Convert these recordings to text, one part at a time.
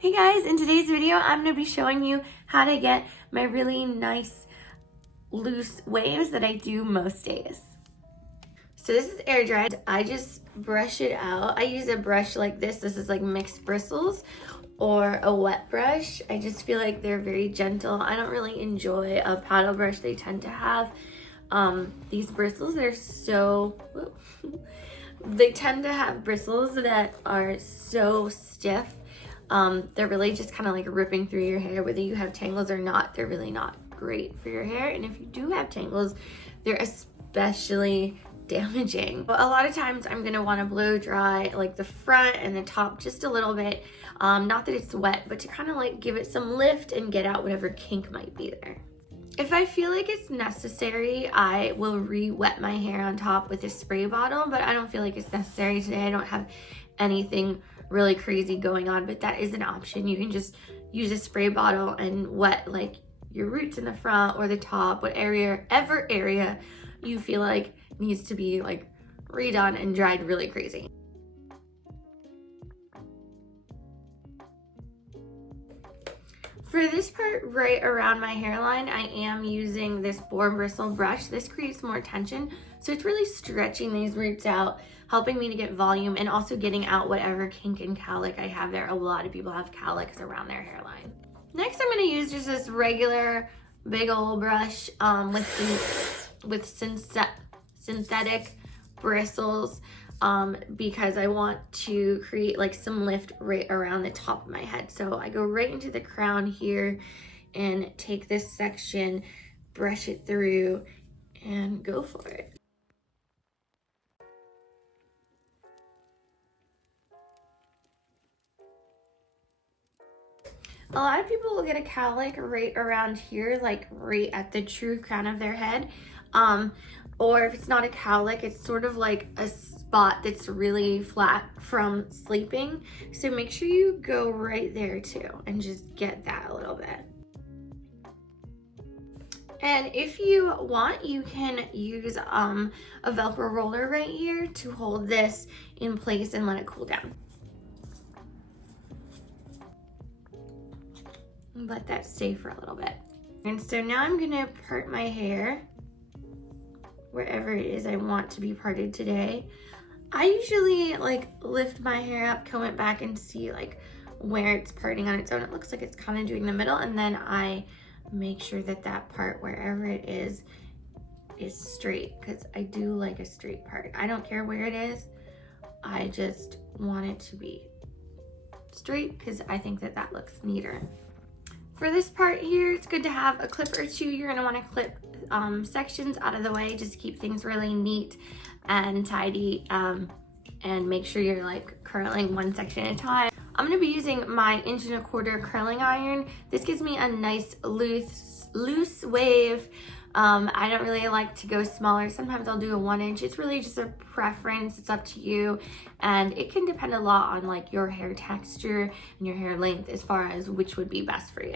Hey guys, in today's video, I'm going to be showing you how to get my really nice loose waves that I do most days. So this is air dried. I just brush it out. I use a brush like this. This is like mixed bristles or a wet brush. I just feel like they're very gentle. I don't really enjoy a paddle brush. They tend to have these bristles. They're so... they tend to have bristles that are so stiff. They're really just kind of like ripping through your hair. Whether you have tangles or not, they're really not great for your hair. And if you do have tangles, they're especially damaging. But a lot of times I'm gonna want to blow dry like the front and the top just a little bit. Not that it's wet, but to kind of like give it some lift and get out whatever kink might be there. If I feel like it's necessary, I will re-wet my hair on top with a spray bottle, but I don't feel like it's necessary today. I don't have anything really crazy going on, but that is an option. You can just use a spray bottle and wet like your roots in the front or the top, whatever area you feel like needs to be like redone and dried really crazy. For this part right around my hairline, I am using this boar bristle brush. This creates more tension, so it's really stretching these roots out, helping me to get volume and also getting out whatever kink and cowlick I have there. A lot of people have cowlicks around their hairline. Next, I'm gonna use just this regular big old brush with synthetic bristles. Because I want to create like some lift right around the top of my head. So I go right into the crown here and take this section, brush it through, and go for it. A lot of people will get a cowlick right around here, like right at the true crown of their head. Or if it's not a cowlick, it's sort of like a spot that's really flat from sleeping. So make sure you go right there too and just get that a little bit. And if you want, you can use a Velcro roller right here to hold this in place and let it cool down. Let that stay for a little bit. And so now I'm gonna part my hair wherever it is I want to be parted today. I usually like lift my hair up, comb it back, and see like where it's parting on its own. It looks like it's kind of doing the middle, and then I make sure that that part, wherever it is straight, because I do like a straight part. I don't care where it is. I just want it to be straight because I think that that looks neater. For this part here, it's good to have a clip or two. You're gonna wanna clip sections out of the way just to keep things really neat and tidy, and make sure you're like curling one section at a time. I'm gonna be using my 1¼ curling iron. This gives me a nice loose wave. I don't really like to go smaller. Sometimes I'll do a 1 inch. It's really just a preference. It's up to you. And it can depend a lot on like your hair texture and your hair length as far as which would be best for you.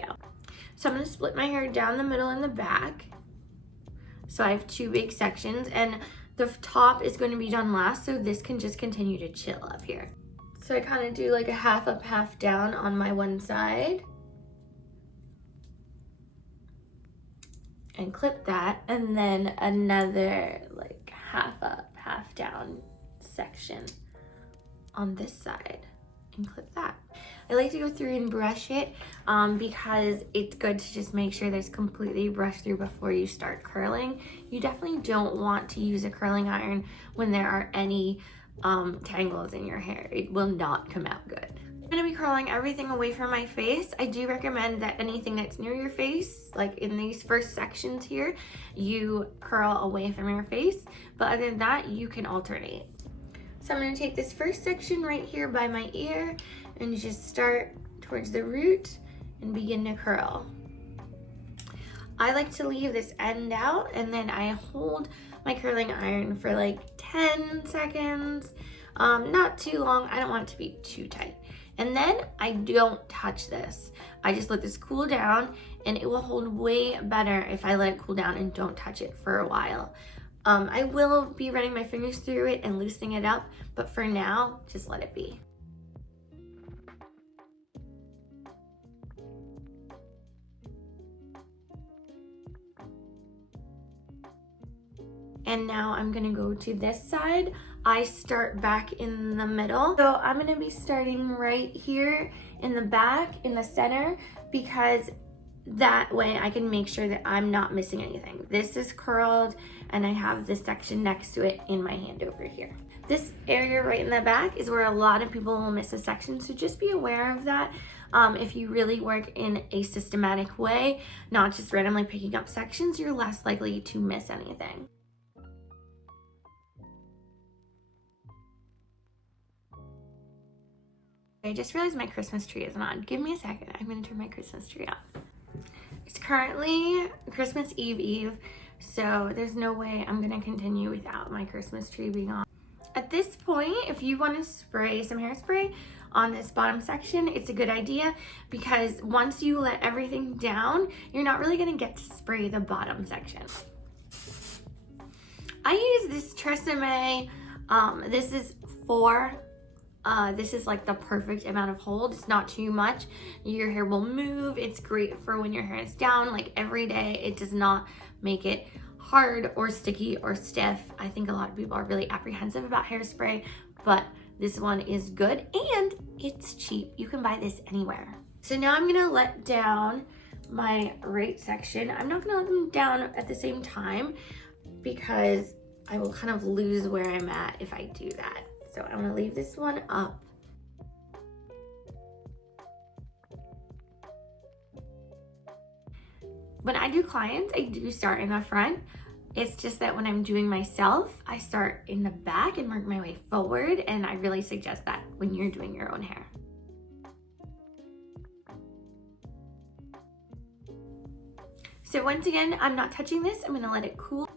So I'm gonna split my hair down the middle and the back. So I have 2 big sections, and the top is going to be done last, so this can just continue to chill up here. So I kind of do like a half up, half down on my one side. And clip that, and then another like half up, half down section on this side and clip that. I like to go through and brush it because it's good to just make sure there's completely brushed through before you start curling. You definitely don't want to use a curling iron when there are any tangles in your hair. It will not come out good. I'm gonna be curling everything away from my face. I do recommend that anything that's near your face, like in these first sections here, you curl away from your face. But other than that, you can alternate. So I'm gonna take this first section right here by my ear and just start towards the root and begin to curl. I like to leave this end out, and then I hold my curling iron for like 10 seconds. Not too long. I don't want it to be too tight. And then I don't touch this. I just let this cool down, and it will hold way better if I let it cool down and don't touch it for a while. I will be running my fingers through it and loosening it up, but for now, just let it be. And now I'm gonna go to this side. I start back in the middle. So I'm gonna be starting right here in the back, in the center, because that way I can make sure that I'm not missing anything. This is curled and I have this section next to it in my hand over here. This area right in the back is where a lot of people will miss a section, so just be aware of that. If you really work in a systematic way, not just randomly picking up sections, you're less likely to miss anything. I just realized my Christmas tree isn't on. Give me a second. I'm gonna turn my Christmas tree on. It's currently Christmas Eve, so there's no way I'm gonna continue without my Christmas tree being on. At this point, if you want to spray some hairspray on this bottom section, it's a good idea because once you let everything down, you're not really gonna get to spray the bottom section. I use this Tresemme. This is this is like the perfect amount of hold. It's not too much. Your hair will move. It's great for when your hair is down, like every day. It does not make it hard or sticky or stiff. I think a lot of people are really apprehensive about hairspray, but this one is good and it's cheap. You can buy this anywhere. So now I'm gonna let down my right section. I'm not gonna let them down at the same time because I will kind of lose where I'm at if I do that. So I'm gonna leave this one up. When I do clients, I do start in the front. It's just that when I'm doing myself, I start in the back and work my way forward, and I really suggest that when you're doing your own hair. So once again, I'm not touching this. I'm gonna let it cool.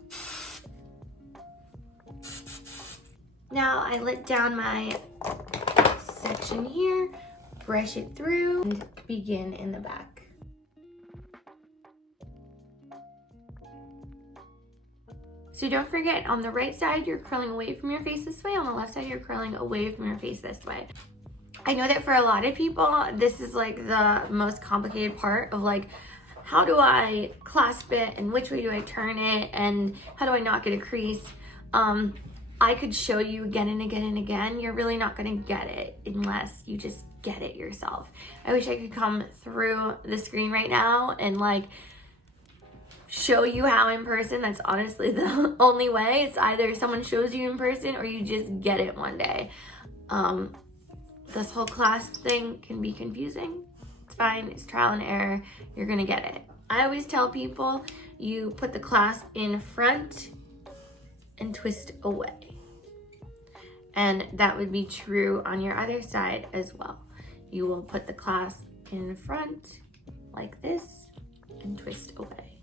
Now I let down my section here, brush it through, and begin in the back. So don't forget, on the right side, you're curling away from your face this way. On the left side, you're curling away from your face this way. I know that for a lot of people, this is like the most complicated part of like, how do I clasp it and which way do I turn it and how do I not get a crease? I could show you again and again and again. You're really not gonna get it unless you just get it yourself. I wish I could come through the screen right now and like show you how in person. That's honestly the only way. It's either someone shows you in person or you just get it one day. This whole clasp thing can be confusing. It's fine, it's trial and error. You're gonna get it. I always tell people you put the clasp in front and twist away. And that would be true on your other side as well. You will put the clasp in front like this and twist away.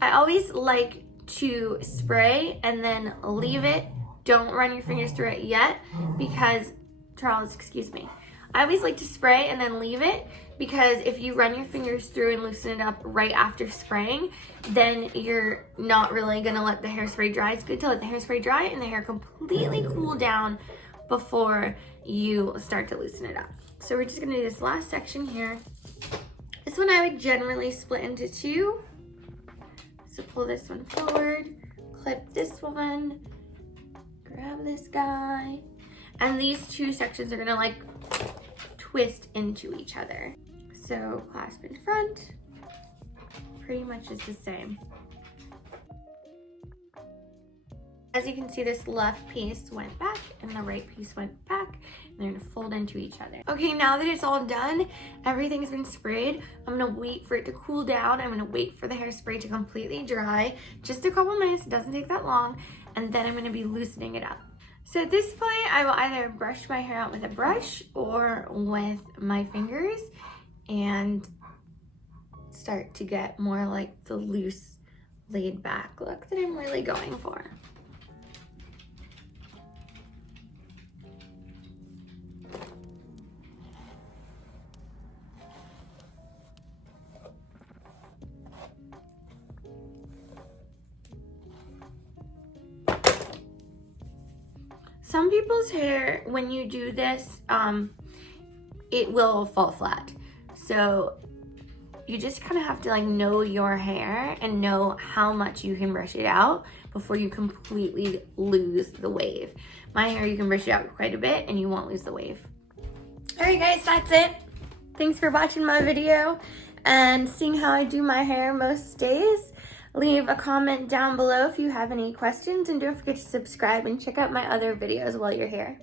I always like to spray and then leave it. Don't run your fingers through it yet because, Charles, excuse me. I always like to spray and then leave it because if you run your fingers through and loosen it up right after spraying, then you're not really gonna let the hairspray dry. It's good to let the hairspray dry and the hair completely cool down before you start to loosen it up. So we're just gonna do this last section here. This one I would generally split into two. So pull this one forward, clip this one, grab this guy, and these two sections are gonna like twist into each other. So clasp in front, pretty much is the same. As you can see, this left piece went back and the right piece went back, and they're gonna fold into each other. Okay, now that it's all done, everything's been sprayed, I'm gonna wait for it to cool down. I'm gonna wait for the hairspray to completely dry, just a couple minutes, it doesn't take that long, and then I'm gonna be loosening it up. So at this point, I will either brush my hair out with a brush or with my fingers and start to get more like the loose, laid back look that I'm really going for. Some people's hair, when you do this, it will fall flat. So you just kind of have to like know your hair and know how much you can brush it out before you completely lose the wave. My hair, you can brush it out quite a bit and you won't lose the wave. All right guys, that's it. Thanks for watching my video and seeing how I do my hair most days. Leave a comment down below if you have any questions, and don't forget to subscribe and check out my other videos while you're here.